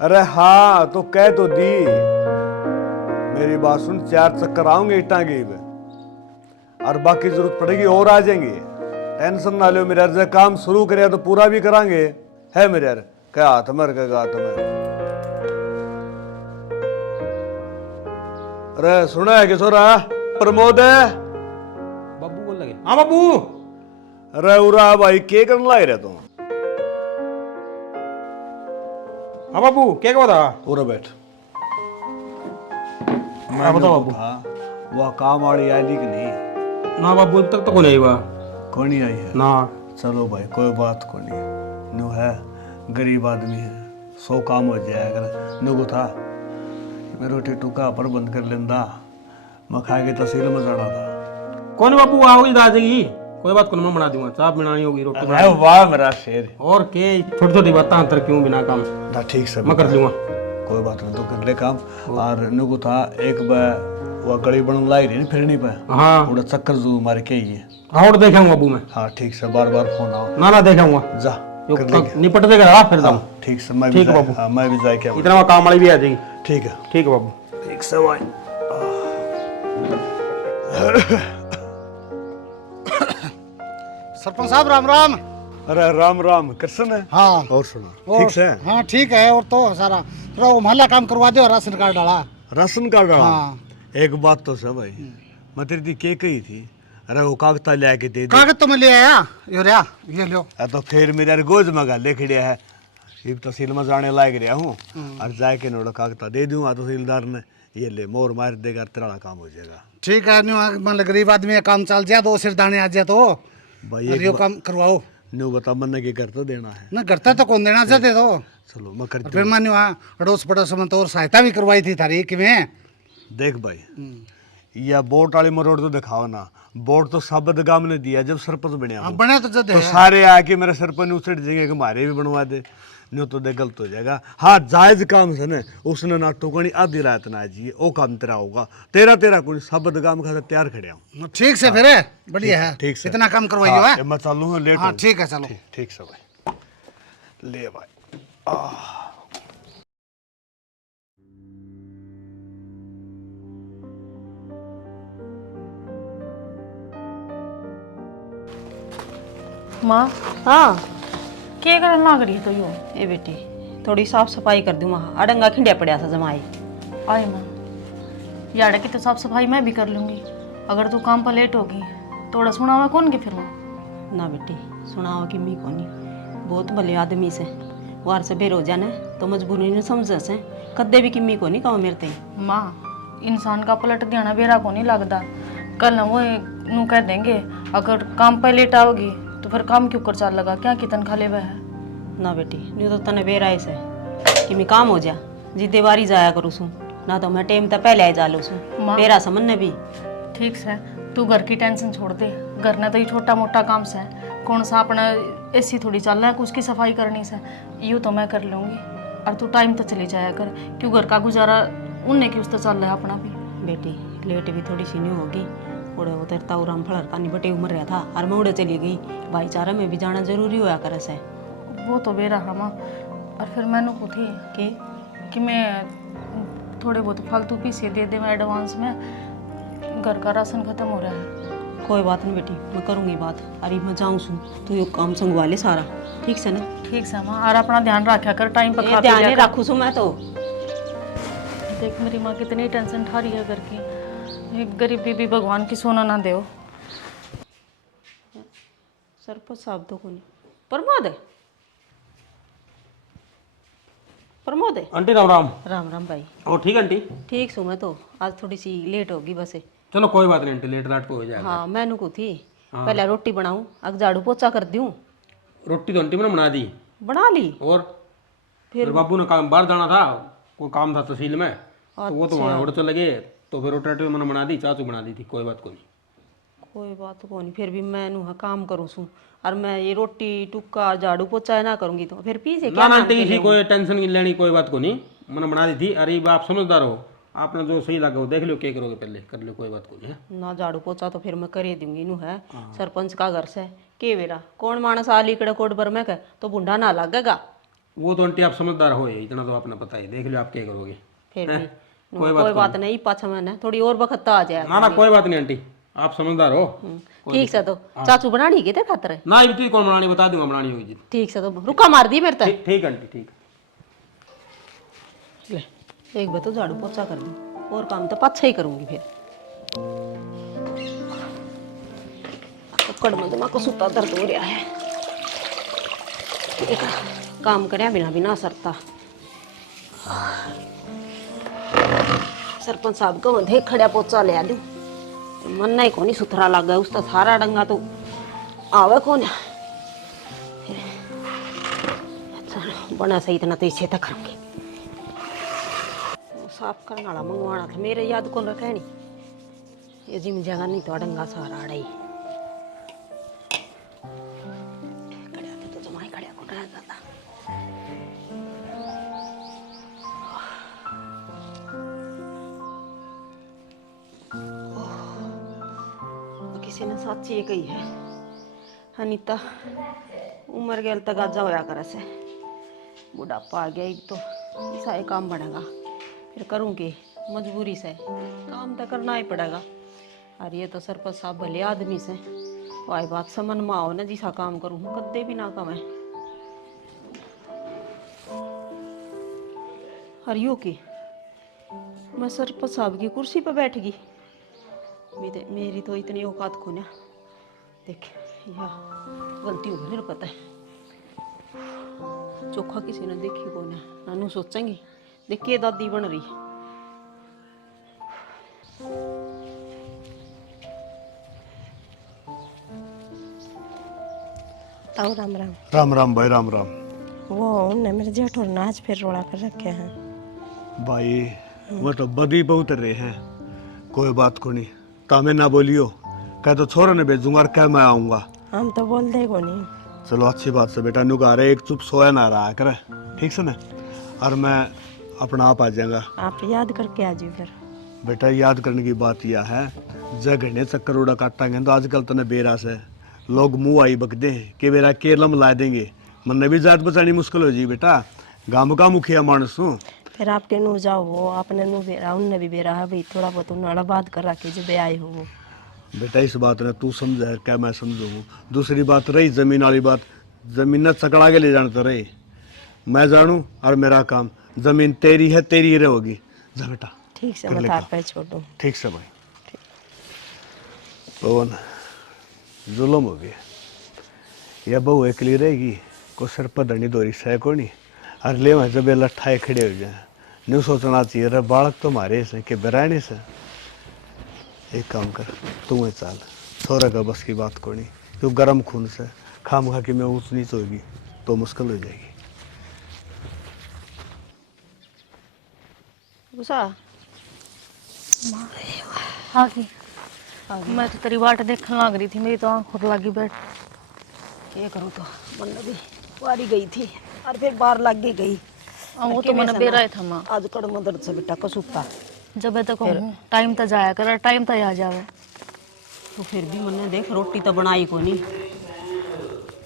अरे हाँ तो कह तो दी। मेरी बात सुन, 4 चक्कर आऊंगे इटा की पे, और बाकी जरूरत पड़ेगी और आ जाएंगे। टेंशन ना लो मेरे यार, काम शुरू करे तो पूरा भी करांगे है मेरे यार। क्या हाथ मर का हाथ में। अरे सुना है कि छोरा प्रमोद है? बब्बू बोल लगे। हाँ बब्बू। अरे उरा भाई के करने लाए रहे तुम? हाँ बब्बू क्या बता। उरा बैठ। हाँ बताओ बब्बू। हाँ वह काम वाली आई थी कि नहीं? ना बब्बू अब तक तो कौन आई बा। कौन नहीं आई है? ना। चलो भाई कोई बात को नहीं, नु है गरीब आदमी है, 100 काम हो जाए। अगर नु को था मैं रोटी टुका पर बंद कर लेंदा, मैं खा के तहसील में जाना था। कौन बब्बू आओगी आ जाएगी, कोई बात कौन मैं बना दूंगा, चाप बनानी होगी रोटी अरे वाह मेरा शेर। और के छोटी छोटी बातें अंतर क्यों बिना काम। ना ठीक से मैं कर लूंगा। कोई बात नहीं, तो कर ले काम। और नु को था एक बार वो गली बन लाई रही फिरनी पे, हाँ थोड़ा चक्कर जू मार के ही है। हाँ और देखाऊंगा बब्बू मैं। हाँ ठीक से, बार बार फोन आओ। ना ना देखाऊंगा। जा कर लेंगे। निपट देगा हाँ, फिर हाँ, ठीक से मैं भी ठीक है जाए। बाबू। हाँ मैं भी जाए क्या। इतना काम वाली भी आ जाएगी। ठीक है। ठीक है बाबू। ठीक से भाई। सरपंच साहब राम राम। अरे राम राम कृष्ण है। हाँ और सुना और- ठीक से? हाँ ठीक है। और तो सारा थोड़ा वो मोहल्ला काम करवा दो, राशन कार्ड डाला। राशन कार्ड डाला? हाँ। एक बात तो सब भाई, मैं तेरी थी के कही थी, अरे वो कागता ले आके दे दे। कागज तो मैं ले आया, ये लो। तो फिर मेरे यार गोज मगा ले खड़िया है, ये तहसील में जाने लायक रहा हूँ, और जाके नोड़ा कागता दे दूंगा तहसीलदार ने, ये ले मोर मार देगा, तेरा काम हो जाएगा। ठीक है। मतलब गरीब आदमी का काम चल जाए, 2 सिर दाने आ जाए तो भाई और यो काम करवाओ। न्यू बता मन के कर तो देना है। ना करता तो कौन देना चाहते तो। चलो मैं कर फिर मान्यो अड़ोस पड़ोस में तो और सहायता भी करवाई थी थारी कि मैं। देख भाई, या बोट वाली मरोड़ तो दिखाओ ना, बोट तो साबत गांव ने दिया जब सरपंच बनया हाँ हूँ। बने तो जद तो है। सारे आके मेरे सर पर उछट जाएंगे कि हमारे भी बनवा दे, नहीं तो दे गलत हो जाएगा। हाँ जायज काम से न उसने ना टोकनी आधी रात ना जी वो काम तेरा होगा, तेरा तेरा कुछ साबत गांव का तैयार खड़े हूँ। ठीक से फिर बढ़िया है। ठीक से इतना काम करवाइयो है। मैं चलूंगा लेट। हाँ ठीक है चलो। ठीक से भाई, ले भाई। माँ हाँ क्या करने लग रही है तो यूँ? ए बेटी थोड़ी साफ सफाई कर दूँ वहाँ अडंगा खिंडिया पड़ा था जमाई। आए माँ, यार की तो साफ सफाई मैं भी कर लूँगी, अगर तू काम पर लेट होगी थोड़ा सुना हुआ कौन के फिर माँ? ना बेटी सुनाओ कि मी कोनी बहुत भले आदमी से वार से बेरोजान है तो मजबूरी ने समझ से कदे भी किम्मी कोनी कहो मेरे ते। माँ इंसान का पलट देना बेरा को नहीं लगता, कल ना वो नू कह देंगे अगर काम पर लेट आओगी तो फिर काम क्यों कर चाल लगा, क्या की तनख्वाह ले है? ना बेटी न्यू तो तने बेरा ऐसे कि मैं काम हो जा जिद्दे बारी जाया करूँ सू, ना तो मैं टाइम तक पहले आ जा लो सू माँ। बेरा समझ ने भी। ठीक से तू घर की टेंशन छोड़ दे, घर ने तो ये छोटा मोटा काम से कौन सा अपना ऐसी थोड़ी चल रहा है, उसकी सफाई करनी से यूँ तो मैं कर लूँगी, और तू टाइम तो चली जाया कर, क्यों घर का गुजारा उनने की उस तो चल रहा है अपना भी। बेटी लेट भी थोड़ी सी नहीं होगी, उड़े उतरता उराम फलर पानी बटे उमर रहा था और मैं उड़े चली गई, भाईचारा में भी जाना जरूरी होया करे से। वो तो बेरा है माँ, और फिर मैंने पूछी कि मैं थोड़े बहुत फालतू पैसे दे दे मैं एडवांस में, घर का राशन खत्म हो रहा है। कोई बात नहीं बेटी मैं करूँगी बात, अरे मैं जाऊँ सू तू ये काम संगवा ले सारा ठीक से ना। ठीक से माँ, और अपना ध्यान रखा कर, टाइम पर खा ध्यान पी ही लिया रखू सू मैं तो। कर। देख मेरी माँ कितनी टेंशन उठा रही है घर की, एक गरीब बीबी भगवान की सोना ना दे। सरपंच साहब तो कोनी प्रमोद है, प्रमोद है। आंटी राम राम। राम राम भाई। और ठीक आंटी? ठीक सू मैं तो आज थोड़ी सी लेट होगी बस। चलो कोई बात नहीं आंटी, लेट रात को हो जाएगा। हाँ मैनू को थी पहले रोटी बनाऊँ अग झाड़ू पोछा कर दूँ। रोटी तो आंटी मैंने बना दी। बना ली? और फिर बाबू ने काम बाहर जाना था, कोई काम था तहसील में, तो वो तो वहाँ उड़ चले गए, तो फिर रोटी मैंने बना दी, चाचू बना दी थी, कोई बात को नहीं। कोई बात को नहीं, फिर भी मैं नू काम करूँ सू और मैं ये रोटी टुक्का झाड़ू पोछा ना करूँगी तो फिर पीछे ना क्या ना नाम आंटी के इसी लिए कोई टेंशन नहीं लेनी, कोई बात को नहीं, मैंने बना दी थी। अरे आप समझदार हो, आपने जो सही लगा वो देख लो, क्या करोगे पहले कर लो, कोई बात को नहीं है। ना झाड़ू पोछा तो फिर मैं कर ही दूंगी नू है सरपंच का घर से के वेरा कौन मानस आली कड़े कोट पर मैं कह तो बुंडा ना लगेगा। वो तो आंटी आप समझदार हो, इतना तो आपने पता ही, देख लो आप क्या करोगे। फिर भी कोई कोई बात नहीं, पाछा मैंने थोड़ी और वक्त आ जाए। ना ना कोई बात नहीं आंटी, आप समझदार हो। ठीक से तो चाचू बनानी की ते खातर है। ना इतनी कौन बनानी, बता दूंगा बनानी होगी। ठीक से तो रुका मार दी मेरे तक। ठीक आंटी ठीक। ले एक बार तो झाड़ू पोछा कर दूं, और काम तो पाछा ही करूंगी फिर। कड़ में दिमाग को सुता दर्द हो रहा है, एक काम करया बिना बिना सरता। सरपंच साहब को देख खड़ा पोचा ले दूं, मन नहीं कोनी सुथरा लग गया, उसका सारा डंगा तो आवे कौन। अच्छा बना सही इतना तो इसे तक करूंगी। साफ करने वाला मंगवाना था, मेरे याद कौन रखे नहीं, ये जिम जगह नहीं तो डंगा सारा अड़ाई खड़ा तो जमाई खड़ा को रह जाता। किसी ने साची ये कही है, अनीता उम्र गेल तक आजा होया करे से, बुढ़ापा आ गया एक तो ऐसा ही काम बढ़ेगा, फिर करूँगी मजबूरी से, काम तो करना ही पड़ेगा। और ये तो सरपंच साहब भले आदमी से, वाई बात समन में आओ ना, जिसा काम करूँ कद्दे भी ना कमे। और यू की मैं सरपंच साहब की कुर्सी पर बैठ गई, मेरी तो इतनी औकात को ना, देख या गलती हो गई, पता है चोखा किसी ने देखी को ना, नानू सोचेंगे देख के दादी बन रही। ताऊ राम राम। राम राम भाई, राम राम। वो उनने मेरे जेठ और नाच फिर रोड़ा कर रखे हैं भाई, वो तो बदी बहुत रहे हैं, कोई बात को नहीं, तामे ना बोलियो, कह तो छोरा ने भेजूंगा और कह मैं आऊंगा। हम तो बोल दे को नहीं। चलो अच्छी बात से बेटा, नुका रहे एक चुप सोया ना रहा करे, ठीक से ना, और मैं अपना आप आ जाऊंगा। आप याद करके आ जाइए फिर। बेटा याद करने की बात यह है, जगह ने चक्कर उड़ा काटांगे तो आजकल तो बेरा से लोग मुंह आई बकदे कि बेरा केरलम ला देंगे, मन भी जात बचानी मुश्किल हो जी बेटा, गांव का मुखिया मानस हूँ। फिर आपके नू जाओ, वो आपने नू बेरा, उनने भी बेरा है भाई, थोड़ा बहुत उन्होंने बात कर रखी जब आए हो वो। बेटा इस बात ने तू समझ है क्या मैं समझू। दूसरी बात रही जमीन वाली बात, जमीन न चकड़ा के ले जाने तो रही, मैं जानू और मेरा काम, जमीन तेरी है तेरी ही रहोगी। जा बेटा ठीक से मैं तार पे छोड़ू। ठीक से भाई। पवन जुलम हो गया, यह बहू अकेली रहेगी, को सिर पर धनी दोरी सह को नहीं, और ले मैं जब लट्ठाए खड़े हो जाए, नहीं सोचना चाहिए रे बालक तो मारे से कि बेराने से। एक काम कर, तू है चाल, छोरा का बस की बात को नहीं, क्यों गर्म खून से खाम खा के मैं ऊँच नीच होगी तो मुश्किल हो जाएगी। हाँ की मैं तो तेरी बाट देखने लग रही थी, मेरी तो आँख खुद लगी बैठ। क्या करूँ तो मन भी वारी गई थी और फिर बाहर लग गई। वो तो मैंने बेरा था माँ, आज कड़ मदर से बेटा कसूता जब तक टाइम तो जाया कर, टाइम तो आ जावे। तो फिर भी मैंने देख रोटी तो बनाई को नहीं,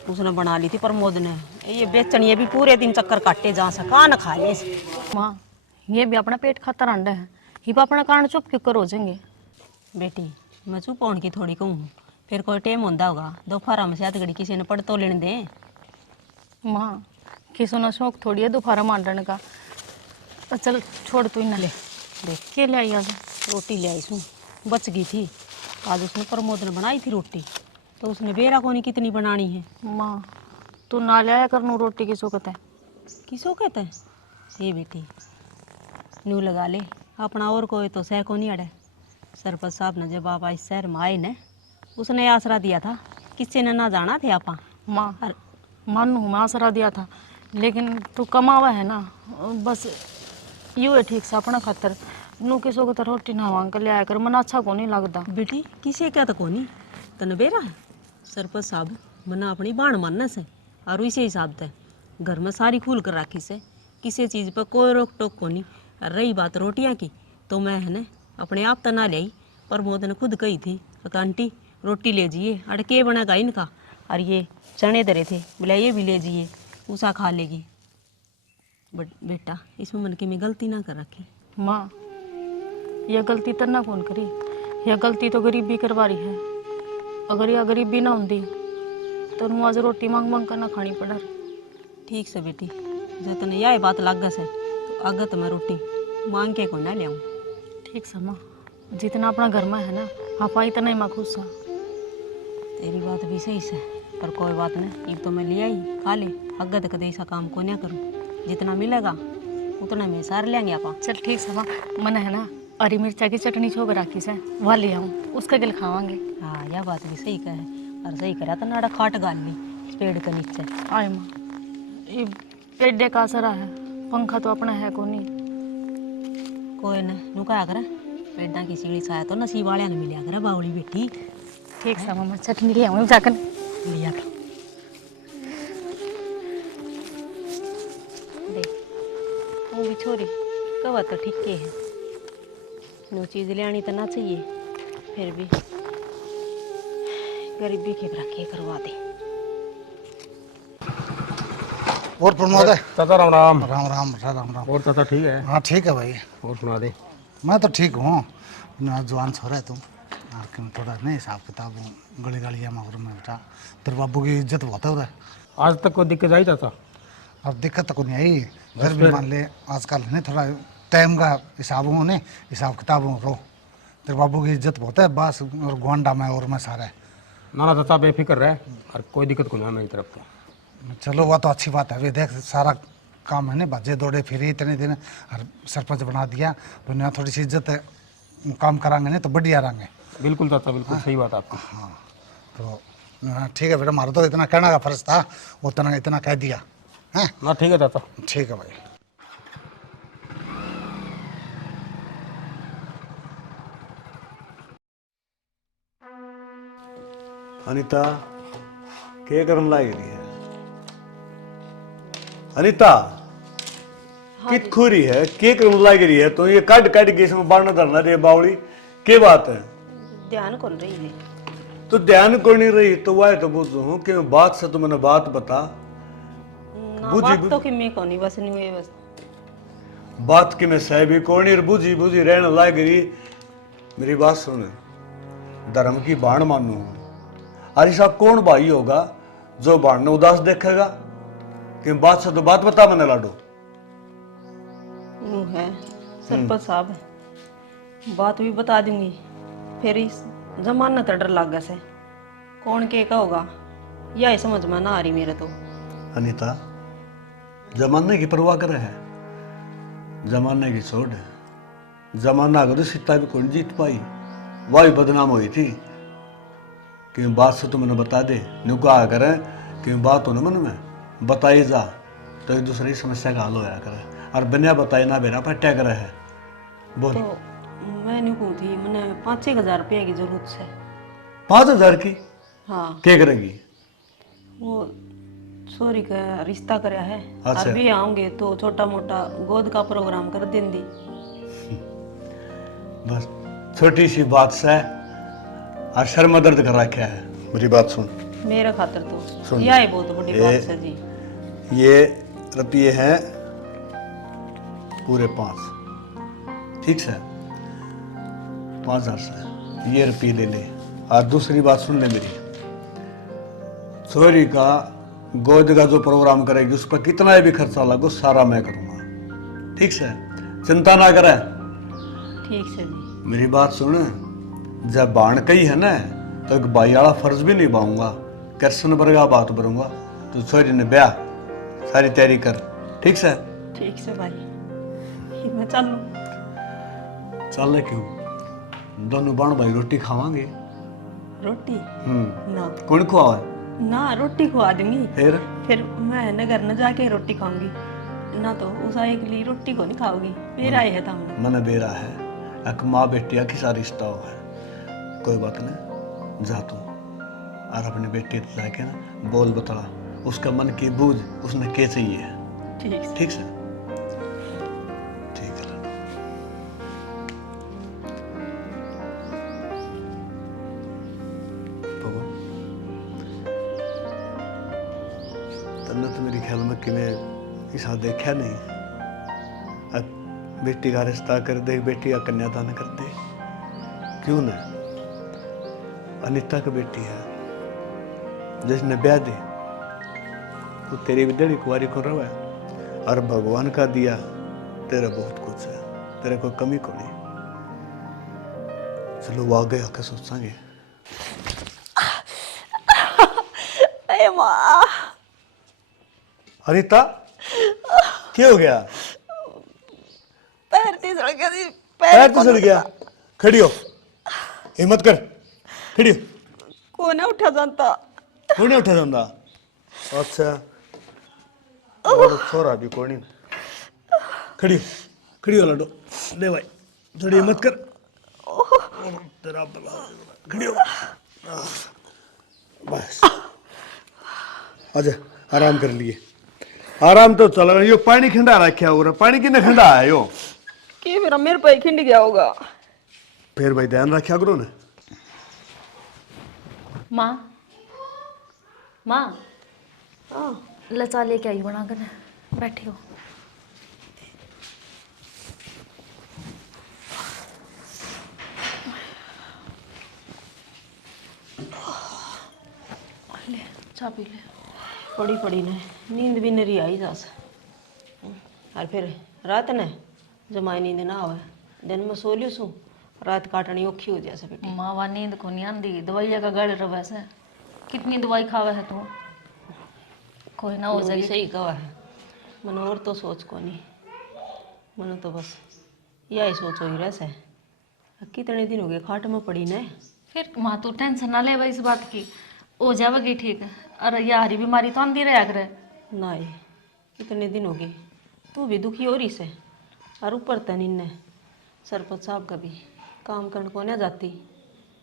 उसने बना ली थी प्रमोद ने, ये बेचनी ये भी पूरे दिन चक्कर काटे जा सका न खा ले। माँ ये भी अपना पेट खाता अंडा है, ये अपना कारण चुप क्यों कर हो जाएंगे। बेटी मैं चुप होने की थोड़ी कहूँ, फिर कोई टाइम होता होगा दोपहर में से घड़ी किसी ने पढ़ तो लेने दे। माँ किसी ने शौक थोड़ी है दोपहर मांडने का, तो चल छोड़ तू ही ना ले। देख के ले आई आज रोटी ले आई सू, बच गई थी, आज उसने प्रमोद ने बनाई थी रोटी, तो उसने बेरा को नहीं कितनी बनानी है। माँ तू ना ले आया कर रोटी किसो कहता है। किसो कहते हैं ये बेटी, न्यू लगा ले अपना, और कोई तो सह को नहीं अड़े। सरपंच साहब ने जब आप इस शहर में आए ने, उसने आसरा दिया था, किसी ने ना जाना थे आपा। माँ मानू मैं आसरा दिया था, लेकिन तू कमावा है ना, बस यूँ है ठीक से अपना खातर, नू किसो को रोटी ना मांग कर ले आया कर, मन अच्छा को नहीं लगता। बेटी किसे क्या तो कोनी तन बेरा है, सरपंच साहब मना अपनी बाण मानना से, और इसी हिसाब से घर में सारी खुल कर राखी से, किसी चीज़ पर कोई रोक टोक को नहीं। रही बात रोटियां की, तो मैं है ना अपने आप तो ना ले आई, प्रमोद ने खुद कही थी आंटी रोटी ले जाइए, अड़के बनेगा इनका, और ये चने धरे थे बोले ये भी ले जाइए, उषा खा लेगी। बट बेटा इसमें मन की मैं गलती ना कर रखी। माँ यह गलती तन्ना कौन करी, यह गलती तो गरीबी करवा रही है। अगर यह गरीबी ना होती तो मुँह आज रोटी मांग मांग कर ना खानी पड़ा। ठीक से बेटी, जब तने यह बात लाग से तो आगे तो मैं रोटी मांग के को ना ले आऊँ। ठीक से माँ, जितना अपना घर में है ना आप आई इतना ही माँ खुश सा। तेरी बात भी सही से, पर कोई बात नहीं, अब तो मैं ले आई खा ले। आगे तो कदे ऐसा काम को ना करूँ, जितना मिलेगा उतना मैं सार लेंगे आप। चल ठीक से माँ, मन है ना हरी मिर्चा की चटनी छोक राखी से वह ले आऊँ, उसका गिल खावांगे। हाँ यह बात भी सही कहे, और सही करा तो नाड़ा खाट गाल ली पेड़ के नीचे। आए माँ, ये पेड़े का असर है, पंखा तो अपना है को नहीं। कोई न नुका करे पेड़ा की सीढ़ी साया तो नसीब वाले ने मिलिया करे बावली बेटी। ठीक से मामा, चटनी ले आऊँ जाकर। लिया कर देख वो भी छोरी कवा तो ठीक के है, नो चीज़ ले आनी तो ना चाहिए, फिर भी गरीबी के रखे करवा दे। और प्रमोद चाचा राम राम। राम राम राम राम। और चाचा ठीक है? हाँ ठीक है भाई, और सुना दे। मैं तो ठीक हूँ। ना जवान छोरा है तुम, और क्यों थोड़ा नहीं हिसाब किताब गली गलिया मगर में बेटा तेरे बाबू की इज्जत बहुत है उधर। आज तक कोई दिक्कत आई चाचा? अब दिक्कत तो कोई नहीं आई, घर भी मान ले आजकल नहीं थोड़ा टाइम का हिसाब हो नहीं, हिसाब किताब हो रो। तेरे बाबू की इज्जत बहुत है बस, और गोंडा में और मैं सारा है। ना ना चाचा बेफिक्र रहे, और कोई दिक्कत को नहीं मेरी तरफ से। चलो वह तो अच्छी बात है। अभी देख सारा काम है ना भाजे दौड़े फिरे इतने दिन, और सरपंच बना दिया तो यहाँ थोड़ी सी इज्जत है, काम कराएंगे नहीं तो बढ़िया रहेंगे। बिल्कुल चाचा, बिल्कुल सही बात आपकी। हाँ तो ठीक है बेटा, मारा तो इतना कहना का फर्ज था, उतना इतना कह दिया है ना ठीक है चाचा। ठीक है भाई। अनीता क्या करने लग रही है? अनीता कित खोरी है, के करने लग रही है? तो ये काट काट के इसमें बाढ़ धरना रे बावड़ी, के बात है? ध्यान कौन रही है? तो ध्यान को नहीं रही तो वह तो बुझ हूँ कि बात से तुमने बात बता। बात तो कि मैं कौन ही बस नहीं हुई बस। बात की मैं सह भी कौन और बुझी बुझी रहने लग रही। मेरी बात सुन, धर्म की बाण मानू और ऐसा कौन भाई होगा जो बाण ने उदास देखेगा? कि बात से तो बात बता मैंने लाडो। वो है सरपंच साहब, बात भी बता दूंगी, फिर इस जमाना तो डर लग से कौन के का होगा यह समझ में ना आ रही मेरे तो। अनीता जमाने की परवाह करे है, जमाने की छोड़। जमाना अगर तो सीता भी कौन जीत पाई, वह भी बदनाम हुई थी। कि बात से तुमने बता दे, नु कहा करे कि बात हो न मन में बताई जा तो एक दूसरे की समस्या का हल होया करे, और बिना बताए ना बेना पट्या करे है। बोल। तो मैं नहीं कहूँ थी, मैंने 5-6 हजार रुपये की जरूरत है। 5,000 की हाँ क्या करेगी? वो सॉरी का रिश्ता कराया है, अच्छा। अभी आऊंगे तो छोटा मोटा गोद का प्रोग्राम कर देंगी। बस छोटी सी बात से और सर में दर्द कर रखा है। मेरी बात सुन, मेरे खातर तो सुन। यह ही बहुत बड़ी बात है जी। ये रुपये हैं पूरे 5, ठीक है? 5,000 से ये रुपये ले ले। और दूसरी बात सुन ले मेरी, छोरी का गोद का जो प्रोग्राम करेगी उस पर कितना भी खर्चा लगो सारा मैं करूँगा, ठीक है? चिंता ना करे। ठीक है जी। मेरी बात सुन, जब बाण कही है ना तो एक भाई वाला फर्ज भी निभाऊंगा, कृष्ण बरगा बात करूंगा। तो छोरी ने ब्याह सारी तैयारी कर, ठीक है? ठीक से भाई, मैं चलूं? चल क्यों, दोनों बाण भाई रोटी खावांगे। रोटी ना कौन खुआवा? ना रोटी खुआ दूंगी, फिर मैं न घर न जाके रोटी खाऊंगी ना, तो उस एक लिए रोटी को नहीं खाओगी। मेरा ही है था मन बेरा है, एक माँ बेटिया की सारी रिश्ता हो है। कोई बात नहीं, जा तू और अपने बेटे जाके ना बोल बता उसका मन की बूझ, उसने क्या चाहिए। ठीक से। ठीक है? ठीक है। तन्ने तो मेरी ख्याल में कि मैं ऐसा देखा नहीं, अब बेटी का रिश्ता कर दे, बेटी का कन्यादान कर दे, क्यों ना? अनिता की बेटी है, जिसने ब्याह दे तो तेरी विद्यार्थी कुंवारी को रवा है, और भगवान का दिया तेरा बहुत कुछ है, तेरे को कमी को नहीं। चलो वो आगे आके सोचेंगे। अरे माँ, अनिता क्या हो गया? पैर तीसरा गया थी, पैर तो सड़ गया। खड़ी हो, हिम्मत कर, खड़ी हो। कौन है उठा जानता? कौन नहीं उठा जाता? अच्छा, और छोरा भी कौन नहीं। खड़ी हो, खड़ी हो लड्डू, ले भाई थोड़ी हिम्मत कर। तेरा खड़ी हो, बस आजा, आराम कर लिए। आराम तो चल रहा है। यो पानी खंडा रखा हो रहा, पानी किने खंडा है यो? कि मेरा मेरे पे खिंड गया होगा। फिर भाई ध्यान रखा करो ना। माँ, माँ हाँ, लचा लेके आई बना कर, बैठी हो। ले चाय पी ले। पड़ी पड़ी ने नींद भी नहीं आई जास। और फिर रात ने जमाई नींद ना आवे, दिन में सो लियो सू, रात काटनी औखी हो जाए बेटी। माँ वा नींद को नहीं आंदी, दवाइया का गड़ रहा वैसे। कितनी दवाई खावे है तू? कोई ना हो उन्होंने जाएगी। सही कहा है, मन और तो सोच को नहीं, मन तो बस यही सोच हो ही रह से। कितने दिन हो गए खाट में पड़ी ने। फिर माँ तू टेंशन ना ले भाई इस बात की, हो जाएगी ठीक। अरे यारी बीमारी तो आंदी रहा करे। नहीं, इतने दिन हो गए, तू भी दुखी हो रही से। और ऊपर तनिन ने सरपंच साहब का भी काम करने को ना जाती,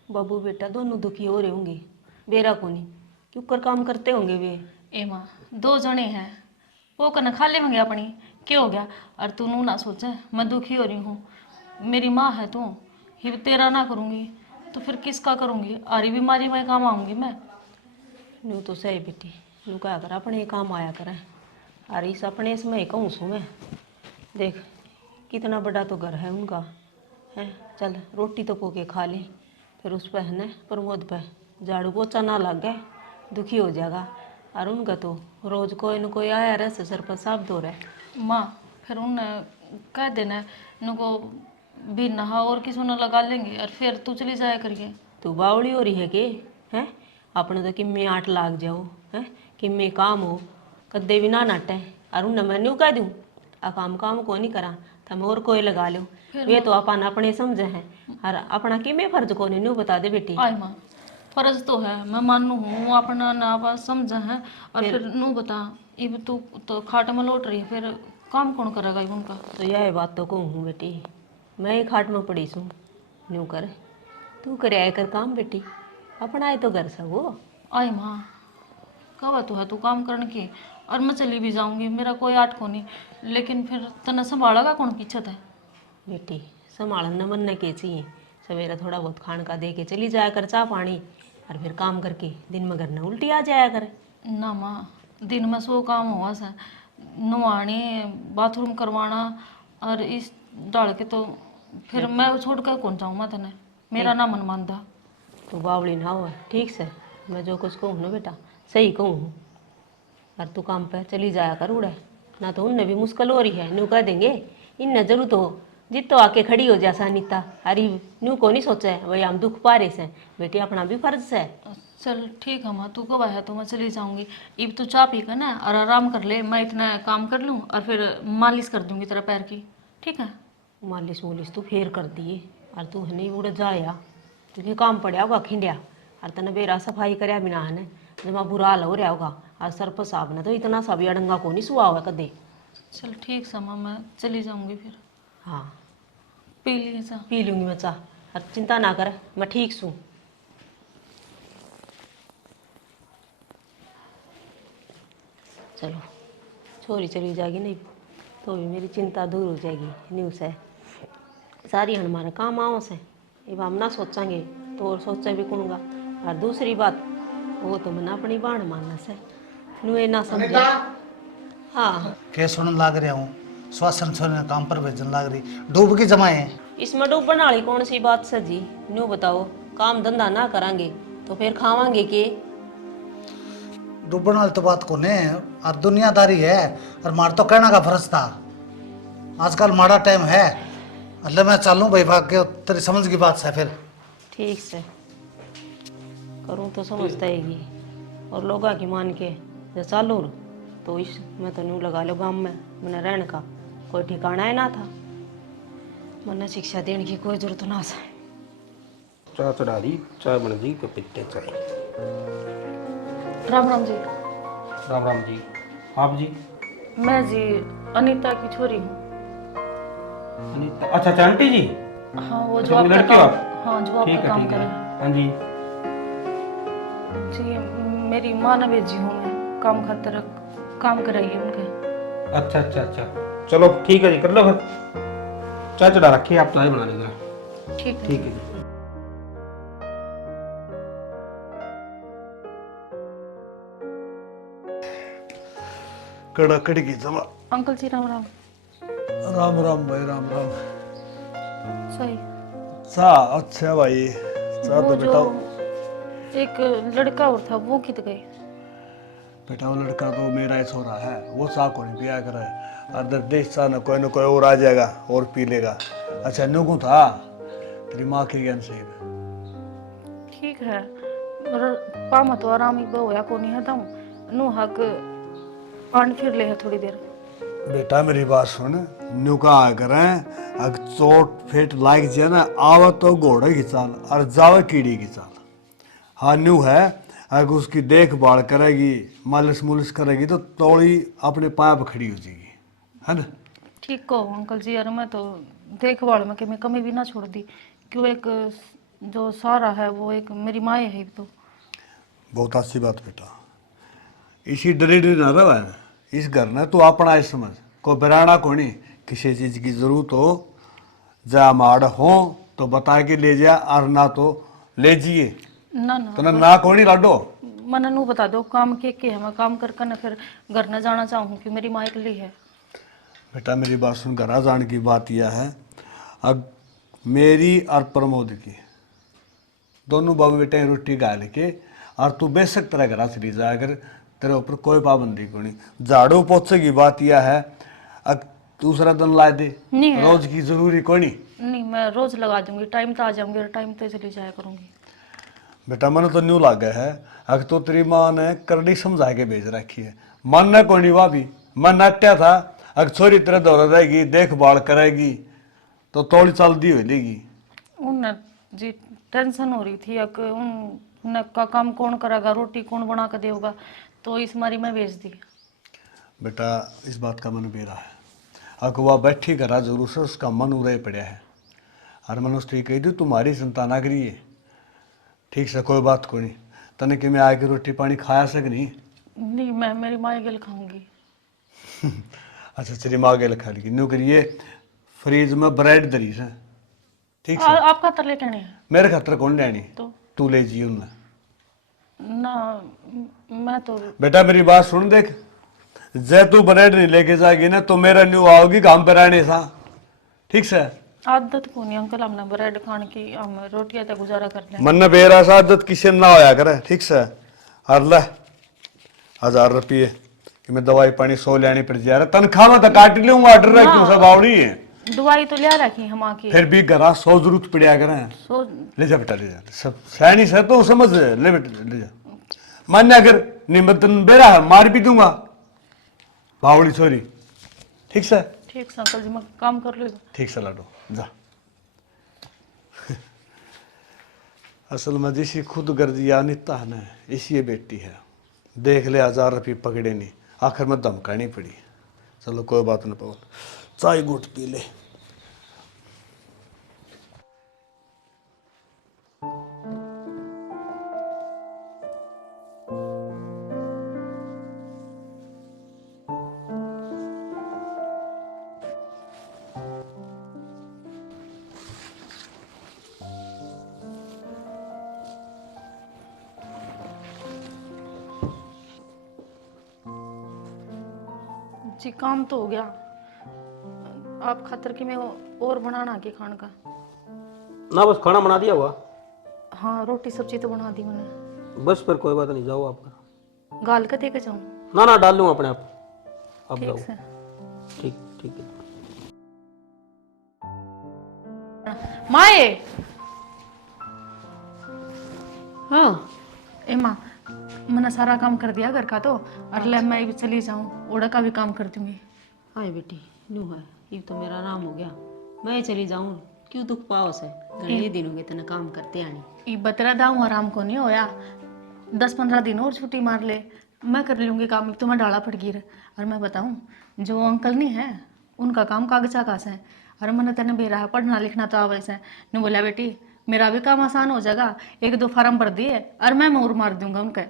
बाबू बेटा दोनों दुखी हो रहे होंगे, बेरा को नहीं क्यों कर काम करते होंगे वे। ए माँ, दो जने हैं, वो कन खा लेंगे अपनी, क्या हो गया? और तू नू ना सोचे मैं दुखी हो रही हूँ, मेरी माँ है तू, ही तेरा ना करूँगी तो फिर किसका करूँगी? आरी बीमारी में काम आऊँगी मैं। नू तो सही बेटी, नू क्या कर अपने काम आया करे। और इस अपने इसमें कहूँ सू मैं, देख कितना बड़ा तो घर है उनका है। चल रोटी तो पोके खा ले, फिर उस पर है ना प्रमोद पे झाड़ू पोछा ना लग गए, दुखी हो जाएगा। और उनका तो रोज कोई न कोई आया रहे से सरपंच साहब दो रहे। माँ फिर उन कह देना उनको भी नहा और किसी ने लगा लेंगे और फिर तू चली जाया करिए। तू बावड़ी हो रही है के हैं? अपने तो किम्मे आट लाग जाओ है, किम्मे काम हो, कदे भी ना नाटे। और उन्हें मैं न्यू कह दूँ आ काम काम को नहीं करा तुम और कोई लगा लो, वे तो अपन अपने समझे हैं। और अपना किम्मे फर्ज को नहीं न्यू बता दे बेटी। आय माँ, फर्ज तो है, मैं मानू हूँ अपना ना समझ है। और फिर नू बता, इब तू तो खाट में लौट रही है, फिर काम कौन करेगा इब उनका? तो यह बात तो कहूँ हूँ बेटी, मैं ही खाट में पड़ी सूँ, न्यू कर तू करे आया कर काम बेटी, अपना आए तो घर सब वो। आय माँ, कब तो है तू काम करने की, और मैं चली भी जाऊंगी, मेरा कोई आट को नहीं, लेकिन फिर तना संभालेगा कौन पीछे है? बेटी संभालना मन न के चाहिए, सवेरा थोड़ा बहुत खान का दे के चली जाया कर चाह पानी, और फिर काम करके दिन में घर न उल्टी आ जाया कर। ना माँ, दिन में सो काम हुआ सा, नहाने बाथरूम करवाना, और इस डाल के तो फिर मैं छोड़ कर कौन जाऊँ मैं तने, मेरा ना मन मानता। तो बावली ना हो ठीक से, मैं जो कुछ कहूँ ना बेटा सही कहूँ हूँ। और तू काम पे चली जाया कर उड़े, ना तो उनने भी मुश्किल हो रही है, न्यू कह देंगे इनने जरूरत हो जित तो आके खड़ी हो जा अनीता। अरे न्यू को नहीं सोचा है वही हम दुख पा रहे से बेटी, अपना भी फर्ज है। चल ठीक है माँ, तू कब आया तो मैं चली जाऊंगी। इब तू चाय पी कर ना और आराम कर ले, मैं इतना काम कर लूँ और फिर मालिश कर दूंगी तेरा पैर की, ठीक है? मालिश मुलिश तू फेर कर दिए, और तू है नहीं उड़ जाया क्योंकि काम पड़ा होगा खिंडिया, और तने बेरा सफाई करया बिना है जमा बुरा हाल हो रहा होगा। और सरपंच साहब ने तो इतना सा भी अड़ंगा को नहीं सुहा हुआ कदे। चल ठीक है माँ, मैं चली जाऊंगी फिर। हाँ पी लिए चाय। पी लूँगी मैं चाह, और चिंता ना कर मैं ठीक सूँ। चलो छोरी चली जाएगी नहीं तो भी मेरी चिंता दूर हो जाएगी। न्यूज़ है सारी हमारे काम आओ से, अब हम ना सोचेंगे तो और सोचा भी कौनगा। और दूसरी बात वो तो मैंने अपनी बाण मानना से नुए ना समझे। हाँ के सुन लाग रहा हूँ श्वासन छोड़ने काम पर भेजने लग रही, डूब की जमाए हैं। इसमें डूबने वाली कौन सी बात है जी? न्यू बताओ, काम धंधा ना करांगे तो फिर खावांगे के? डूबने वाली तो बात को ने, और दुनियादारी है, और मार तो कहना का फर्ज था। आजकल माड़ा टाइम है, अल्लाह मैं चालू भाई भाग के, तेरी समझ की बात है फिर। ठीक से करूँ तो समझता ही, और लोगा की मान के जब चालू तो इस मैं तो न्यू लगा लो गाँव में मैंने रहने का कोई ठिकाना है ना था। मैंने शिक्षा देने की कोई जरूरत ना है। चाय चढ़ा दी, चाय बन दी तो पीते चाय। राम राम जी। राम राम जी। आप जी? मैं जी अनीता की छोरी हूँ। अनीता, अच्छा अच्छा आंटी जी। हाँ वो अच्छा, जो आपका लड़के हो काम, आप? हाँ जो ठीक आपका है काम ठीक कर है। रहे हैं हाँ जी। जी। मेरी माँ ने भेजी हूँ मैं काम खातिर, काम कराइए उनके। अच्छा अच्छा अच्छा, चलो ठीक है जी, कर लो फिर। चाय चढ़ा रखी है, आप चाय बना लीजिए। ठीक है। ठीक है जी। कड़ाकड़ी की जमा। अंकल जी राम राम। राम राम भाई, राम राम। सही। चा अच्छा भाई, चा वो तो जो बेटा, एक लड़का और था वो कित गए? बेटा वो लड़का तो मेरा ही छोरा है, वो चा को नहीं पिया करे। अदर देश चा न कोई और आ जाएगा और पी लेगा। अच्छा नुकू था तेरी माँ के ज्ञान से। ठीक है, पामा तो आराम ही होया को नहीं हटाऊं नु हक पान फिर ले है थोड़ी देर। बेटा मेरी बात सुन, नुका करें अग चोट फेट लाग जाए ना, आवा तो घोड़े की चाल और जावे कीड़ी की चाल। हाँ न्यू है, अगर उसकी देखभाल करेगी, मालिश मुलिश करेगी तो तोड़ी अपने पाँव पर खड़ी हो जाएगी, है ना? ठीक कहो अंकल जी, यार मैं तो देखभाल में कि मैं कमी भी ना छोड़ दी, क्यों एक जो सारा है वो एक मेरी माँ है तो। बहुत अच्छी बात बेटा, इसी डरे डरे ना रहा है। इस घर ने तू अपना ही समझ, को बिराना को नहीं। किसी चीज की जरूरत हो जा माड़ हो तो बता के ले जा, और ना तो ले जिए। ना ना तो ना को नहीं लाडो। मना नू बता दो काम के है, मैं काम कर कर ना फिर घर न जाना चाहूँ कि मेरी माँ अकेली है। बेटा मेरी बात सुन, घर जाने की बात यह है, अब मेरी और प्रमोद की दोनों बाबू बेटे रोटी गा लेके, और तू बेशक तेरा घर चली जाया कर, तेरे ऊपर कोई पाबंदी को नहीं। झाड़ू पोछे की बात यह है, अब दूसरा दिन ला दे, नहीं है। रोज की जरूरी को नहीं। नहीं मैं रोज लगा दूंगी, टाइम तो आ जाऊंगी और टाइम तो चली जाया करूंगी। बेटा मन तो न्यू लागे है, अगर तो तेरी माँ ने करनी समझा के भेज रखी है। मन न कोई नहीं वाभी, मन नाट्या था, अगर छोरी तेरे दौरा रहेगी, देखभाल करेगी तो तोड़ी चाल दी हो लेगी। उन जी टेंशन हो रही थी, अक उन का काम कौन करेगा, रोटी कौन बना कर देगा, तो इस मारी मैं भेज दी। बेटा इस बात का मन बेरा है, अगर वह बैठी करा जरूर से उसका मन उड़े पड़ा है, और मन उसकी कही दी तुम्हारी चिंता ना करिए, ठीक से कोई बात को नहीं। तने कि मैं आके रोटी पानी खाया सक नहीं? नहीं मैं मेरी माँ के लिए खाऊंगी। अच्छा तेरी माँ के लिए खा ली, न्यू करिए फ्रिज में ब्रेड धरी से, ठीक से। आपका तरले कहने है मेरे खातर कौन लेनी, तो तू ले जी उनने। ना, मैं तो बेटा मेरी बात सुन देख, जय तू ब्रेड नहीं लेके जाएगी ना तो मेरा न्यू आओगी काम पे रहने सा, ठीक से। आदत को नहीं अंकल, हमने ब्रेड खाने की, हम रोटियां तो गुजारा कर लें। मन बेरा सा आदत किसी ना होया करे, ठीक से। और ले 1000 रुपये कि मैं दवाई पानी 100 लेनी पड़ जा रहा, तनख्वाह में तो काट लूंगा, ऑर्डर है क्यों सब आवड़ी है। दवाई तो लिया रखी हम आके, फिर भी घरा 100 जरूरत पड़ा करे। सो ले जा बेटा ले जा, सब सैनी से तो समझ, ले बेटा ले जा। मान्य अगर निमंत्रण बेरा है मार भी दूंगा, बावड़ी छोरी, ठीक से। ठीक से अंकल जी मैं काम कर लूँगा। ठीक से लाडो जा। असल में जिसी खुद गर्जिया अनिता है ना, इसी ये बेटी है। देख ले 1000 रुपये पकड़े नहीं, आखिर में धमकानी पड़ी। चलो कोई बात नहीं पवन, चाय गुट पी ले। जी काम तो हो गया, आप खातर कि मैं और बनाना के खान का। ना बस खाना बना दिया हुआ। हाँ रोटी सब्जी तो बना दी मैंने। बस फिर कोई बात नहीं, जाओ आपका। गाल के दे के जाऊँ? ना ना डाल लूँ अपने आप ठीक जाओ। से। ठीक ठीक है। माए हाँ ए माँ, मैंने सारा काम कर दिया घर का तो, और ले मैं भी चली जाऊँ, ओड़ा का भी काम कर दूंगी। हाय बेटी नू है, ये तो मेरा आराम हो गया। मैं चली जाऊँ, क्यों दुख पाओ से? घने दिन हो गए तेने काम करते आनी। ये बतरा दाऊँ आराम को नहीं होया, 10-15 दिन और छुट्टी मार ले, मैं कर लूँगी काम। तो मैं डाला पड़ गई रे। और मैं बताऊँ, जो अंकल नहीं है उनका काम कागजा का है। और मैंने तेने बेरा है पढ़ना लिखना तो आवे से ने बोला बेटी मेरा भी काम आसान हो जाएगा, 1-2 फार्म भर दिए और मैं मोर मार दूंगा उनके।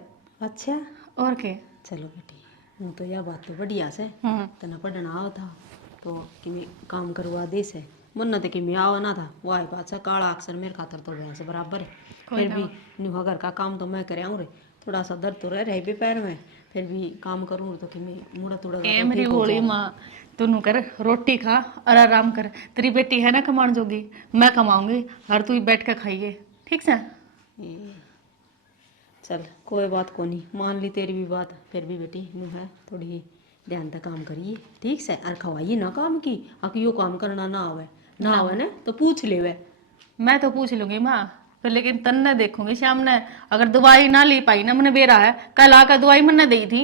अच्छा और के चलो बेटी, हूँ तो यह बात तो बढ़िया से तना पढ़ना आओ था तो कि मैं काम करवा दे से मन तो कि मैं आओ ना था। वाह बात से काला अक्सर मेरे खातर तो भैंस बराबर है। फिर भी न्यू घर का काम तो मैं करे आऊँ रे, थोड़ा सा दर्द तो रह भी पैर में, फिर भी काम करूँ तो कि मैं मुड़ा थोड़ा ए मेरी होली माँ, तू कर रोटी खा और आराम कर। तेरी बेटी है ना कमाने जोगी, मैं कमाऊंगी और तू बैठ कर खाइए, ठीक से? चल कोई बात को नहीं, मान ली तेरी भी बात। फिर भी बेटी नू है थोड़ी ध्यान तक काम करिए, ठीक से? और खवाइए ना काम की, आकि यो काम करना ना आवे ना तो पूछ ले वे। मैं तो पूछ लूंगी माँ, फिर लेकिन तन्ने देखूंगी शाम ने, अगर दवाई ना ली पाई ना, मैंने बेरा है कल आकर दवाई मैंने दी थी,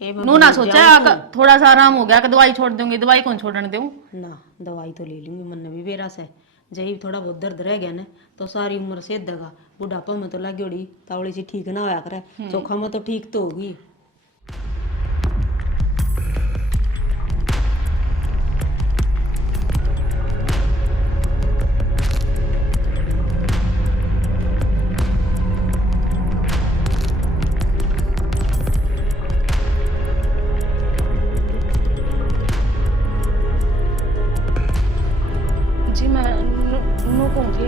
नू ना सोचा आकर थोड़ा सा आराम हो गया कि दवाई छोड़ दूंगी। दवाई कौन छोड़ने दूं? ना दवाई तो ले लूंगी, मन भी बेरा से जही थोड़ा बहुत दर्द रह गया ना तो सारी उम्र से देगा। बुढ़ापा में तो लगी उड़ी तावड़ी सी ठीक ना होया करे, चोखा में तो ठीक तो होगी। जी मैं नू कहूँगी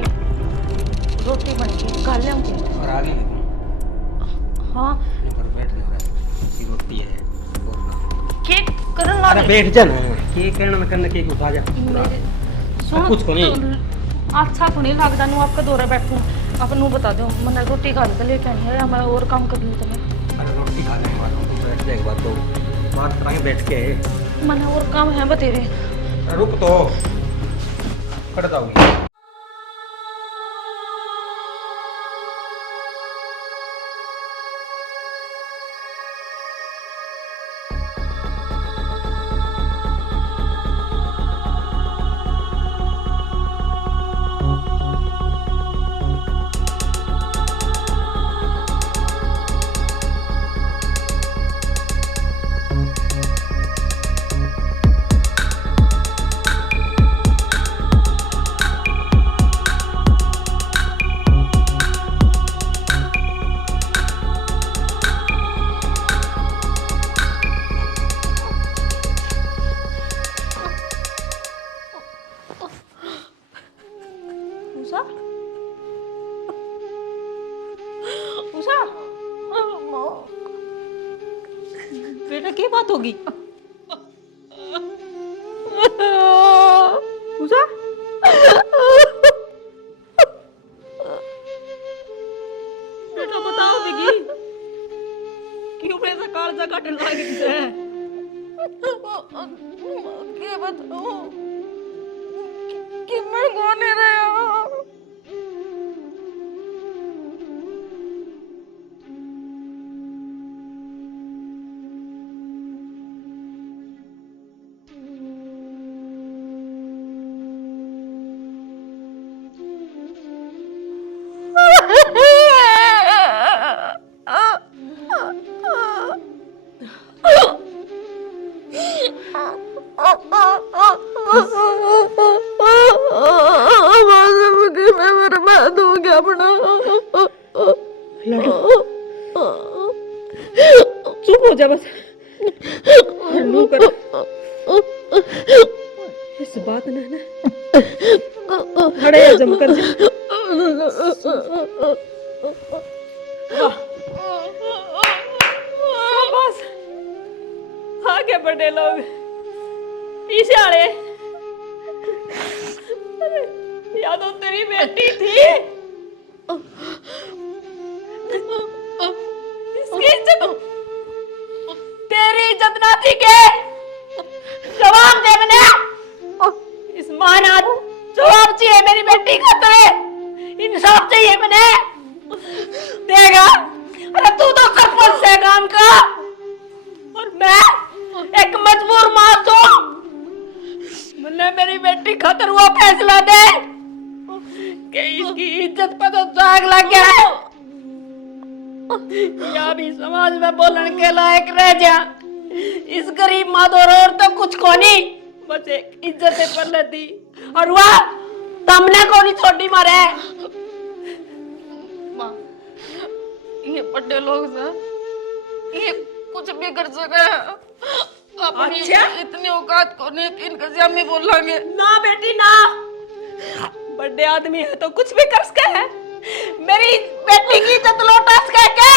रोटी बन गई, खा लेंगे। और आगे हाँ पर बैठ जा, रोटी है और ना केक करन ला अरे बैठ जा ना, के कहना में करने केक उठा जा। मेरे सुन कुछ को नहीं। अच्छा को नहीं लगता नू आपका दौरा बैठूं, आप नू बता दो मैंने रोटी खा के लेके आई है या मैं और काम कर लूँ? तो मैं अरे रोटी खाने के बाद तो बैठ जा एक बार, तो बात करेंगे बैठ के। मैंने और काम है बतेरे। रुक तो करता हूँ। उषा उषा बेटा क्या बात होगी? उषा बेटा बताओ बिगी क्यों मेरे से कालजा काटने लगी है? क्या बताऊं कि मैं गोने रहा हूँ। मैं बर्बाद हो गया अपना। चुप हो जा बस, नू कर इस बात ने ना खड़े जम कर जा। बस आगे बड़े लोग पीछे आले या तो तेरी बेटी थी। इसकी इज्जत तेरी इज्जत ना थी के? जवाब दे मैंने। इस माना जवाब चाहिए, मेरी बेटी का तो इंसाफ चाहिए मैंने। देगा? अरे तू तो सरपंच है गांव का और मैं एक मजबूर माँ तो मैंने मेरी बेटी खातर हुआ फैसला दे कि इसकी इज्जत पर तो दाग लग गया है, या भी समाज में बोलने के लायक रह जा। इस गरीब माधोर और तो कुछ को नहीं, बस एक इज्जत से पल लेती और वह तमने को नहीं छोड़ी मारे। माँ, ये बड़े लोग सर, ये कुछ भी कर सके। अपनी अच्छा? इतनी औकात को नहीं कि इनके सामने बोलेंगे। ना बेटी ना, बड़े आदमी है तो कुछ भी कर सके है। मेरी बेटी की इज्जत लौटा सके के?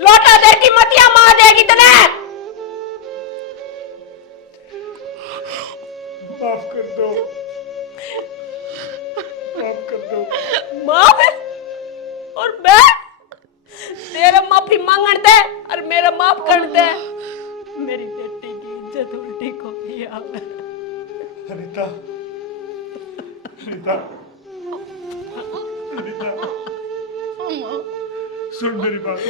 लौटा दे की मतिया मार देगी तने। माफ कर दो, माफ कर दो। माफ है? और मैं तेरा माफी मांगन दे और मेरा माफ कर दे। मेरी बेटी की इज्जत उल्टी को भी आवे। अनीता, अनीता, अनीता, सुन मेरी बात।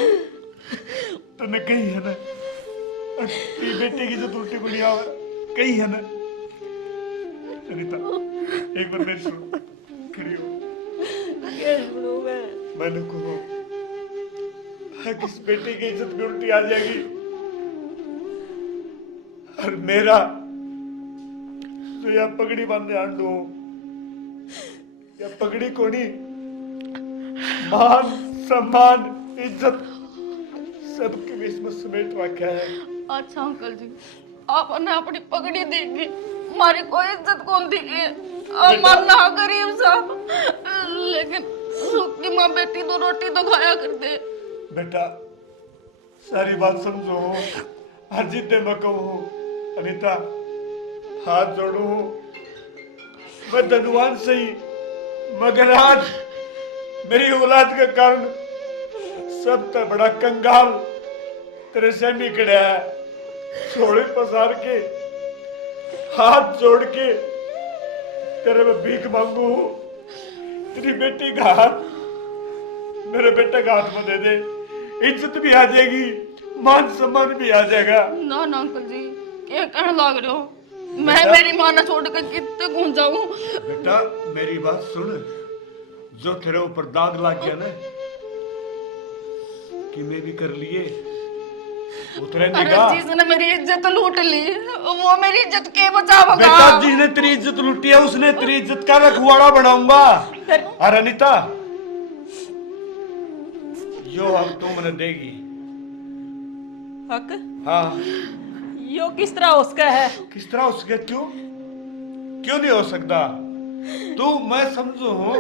तने कही है ना तेरी बेटे की इज्जत उल्टी को नहीं आवे, कही है ना। अनीता, एक बार मेरी सुन, खड़ी हो। मैंने कहा किस बेटे की इज्जत भी उल्टी आ जाएगी और मेरा तो या पगड़ी बांधने आंड दो या पगड़ी को नहीं, मान सम्मान इज्जत सबके बीच में समेट रखा है। अच्छा अंकल जी, आपने अपनी पगड़ी देगी, हमारी कोई इज्जत कौन दी है? मरना गरीब सा, लेकिन सुख की माँ बेटी तो रोटी तो खाया करते। बेटा सारी बात समझो, हर जिद्दे में कहूँ अनीता, हाथ जोड़ू, मैं धनवान सही मगर आज मेरी औलाद के कारण सब तक बड़ा कंगाल तेरे से निकला है। छोड़े पसार के हाथ जोड़ के तेरे में भीख मांगू, तेरी बेटी का हाथ मेरे बेटे का हाथ में दे दे, इज्जत भी आ जाएगी, मान सम्मान भी आ जाएगा। ना ना अंकल जी, क्या कहने लग रहे हो? मैं मेरी माँ ना छोड़ कर कितने घूम जाऊं? बेटा मेरी बात सुन, जो तेरे ऊपर दाग लग गया ना कि मैं भी कर लिए, उतरे निगाह। अरे जिसने मेरी इज्जत लूट ली, वो मेरी इज्जत के बचावेगा? बेटा जिसने तेरी इज्जत लूटी है उसने तेरी इज्जत का रखवाड़ा बनाऊंगा। और अनीता, यो हम तू मैंने देगी हक? हाँ। यो किस तरह उसका है? किस तरह उसके? क्यों नहीं हो सकता? तू मैं समझू हूँ,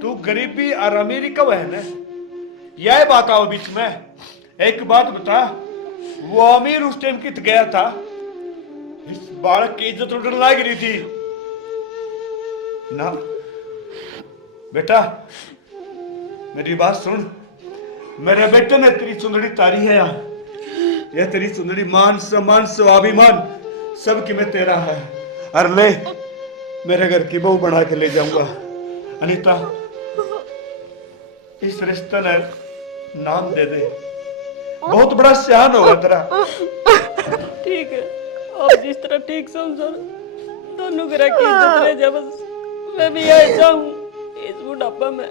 तू गरीबी और अमीरी कब है ना, यह बात आओ बीच में। एक बात बता, वो अमीर उस टाइम कित गया था, इस बालक की इज्जत उठने लग रही थी ना। बेटा मेरी बात सुन, मेरे बेटे ने तेरी सुंदरी तारी है यार, यह तेरी सुंदरी मान सम्मान स्वाभिमान सब कि मैं तेरा है। और ले मेरे घर की बहू बना के ले जाऊंगा। अनीता इस रिश्ते ने नाम दे दे, बहुत बड़ा सियान होगा तेरा। ठीक है, आप जिस तरह ठीक समझो, दोनों की इज्जत रह जा बस। मैं भी यही चाहूँ इस बुढ़ापा में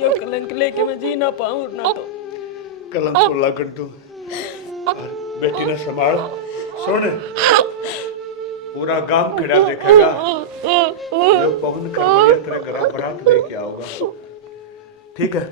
यो कलंक लेके मैं जी ना पाऊँ ना तो कलंक बोला गड्डू। बेटी ने संभाल, सुन पूरा गांव खड़ा देखेगा, जो पवन कर तेरे घर बारात लेके आओगा, ठीक है?